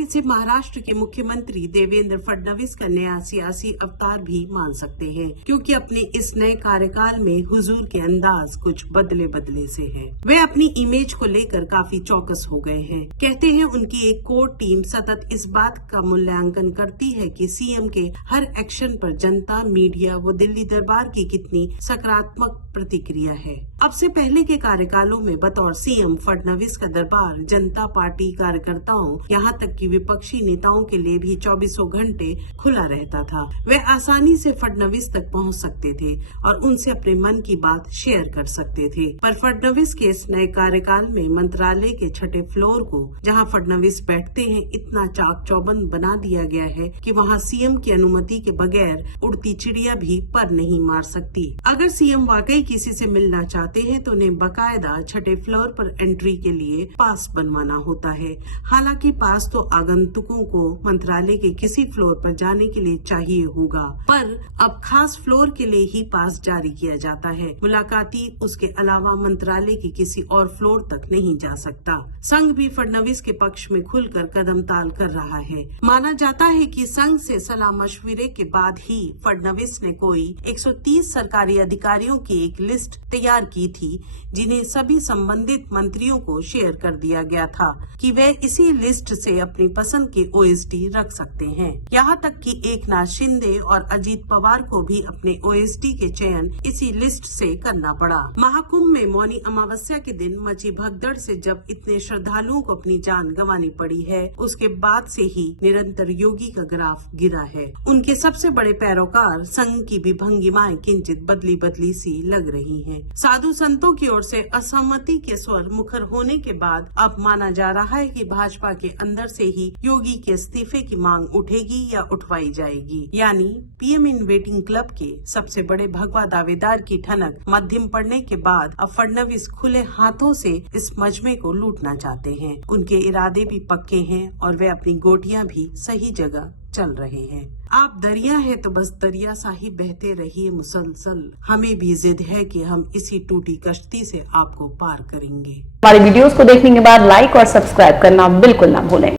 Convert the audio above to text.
इसे महाराष्ट्र के मुख्यमंत्री देवेंद्र फडणवीस का नया सियासी अवतार भी मान सकते हैं, क्योंकि अपने इस नए कार्यकाल में हुजूर के अंदाज कुछ बदले बदले से है। वे अपनी इमेज को लेकर काफी चौकस हो गए हैं। कहते हैं उनकी एक कोर टीम सतत इस बात का मूल्यांकन करती है कि सीएम के हर एक्शन पर जनता, मीडिया व दिल्ली दरबार की कितनी सकारात्मक प्रतिक्रिया है। अब से पहले के कार्यकालों में बतौर सीएम फडणवीस का दरबार जनता पार्टी कार्यकर्ताओं यहाँ तक कि विपक्षी नेताओं के लिए भी 24 घंटे खुला रहता था। वे आसानी से फडणवीस तक पहुँच सकते थे और उनसे अपने मन की बात शेयर कर सकते थे। पर फडणवीस के इस नए कार्यकाल में मंत्रालय के 6ठे फ्लोर को, जहाँ फडणवीस बैठते हैं, इतना चाक चौबंद बना दिया गया है कि वहाँ सीएम की अनुमति के बगैर उड़ती चिड़िया भी पर नहीं मार सकती। अगर सीएम वाकई किसी से मिलना चाहते हैं तो उन्हें बकायदा 6ठे फ्लोर पर एंट्री के लिए पास बनवाना होता है। हालांकि पास तो आगंतुकों को मंत्रालय के किसी फ्लोर पर जाने के लिए चाहिए होगा, पर अब खास फ्लोर के लिए ही पास जारी किया जाता है। मुलाकाती उसके अलावा मंत्रालय के किसी और फ्लोर तक नहीं जा सकता। संघ भी फडणवीस के पक्ष में खुलकर कदम ताल कर रहा है। माना जाता है कि संघ से सलाह मशविरे के बाद ही फडणवीस ने कोई 130 सरकारी अधिकारियों की एक लिस्ट तैयार की थी, जिन्हें सभी संबंधित मंत्रियों को शेयर कर दिया गया था कि वे इसी लिस्ट से अपनी पसंद के ओएसडी रख सकते हैं। यहाँ तक कि एकनाथ शिंदे और अजीत पवार को भी अपने ओएसडी के चयन इसी लिस्ट से करना पड़ा। महाकुंभ में मौनी अमावस्या के दिन मची भगदड़ से जब इतने श्रद्धालुओं को अपनी जान गंवानी पड़ी है, उसके बाद से ही निरंतर योगी का ग्राफ गिरा है। उनके सबसे बड़े पैरोकार संघ की भी भंगिमाएं किंचित बदली बदली सी लग रही हैं। साधु संतों की ओर से असहमति के स्वर मुखर होने के बाद अब माना जा रहा है कि भाजपा के अंदर से ही योगी के इस्तीफे की मांग उठेगी या उठवाई जाएगी। यानी पीएम इन वेटिंग क्लब के सबसे बड़े भगवा दावेदार की ठनक मध्यम पड़ने के बाद अब फडणवीस खुले हाथों से इस मजमे को लूटना चाहते हैं। उनके इरादे भी पक्के हैं और वे अपनी गोटियां भी सही जगह चल रहे हैं। आप दरिया है तो बस दरिया सा ही बहते रहिए मुसलसल। हमें भी जिद है कि हम इसी टूटी कश्ती से आपको पार करेंगे। हमारे वीडियोस को देखने के बाद लाइक और सब्सक्राइब करना बिल्कुल ना भूलें।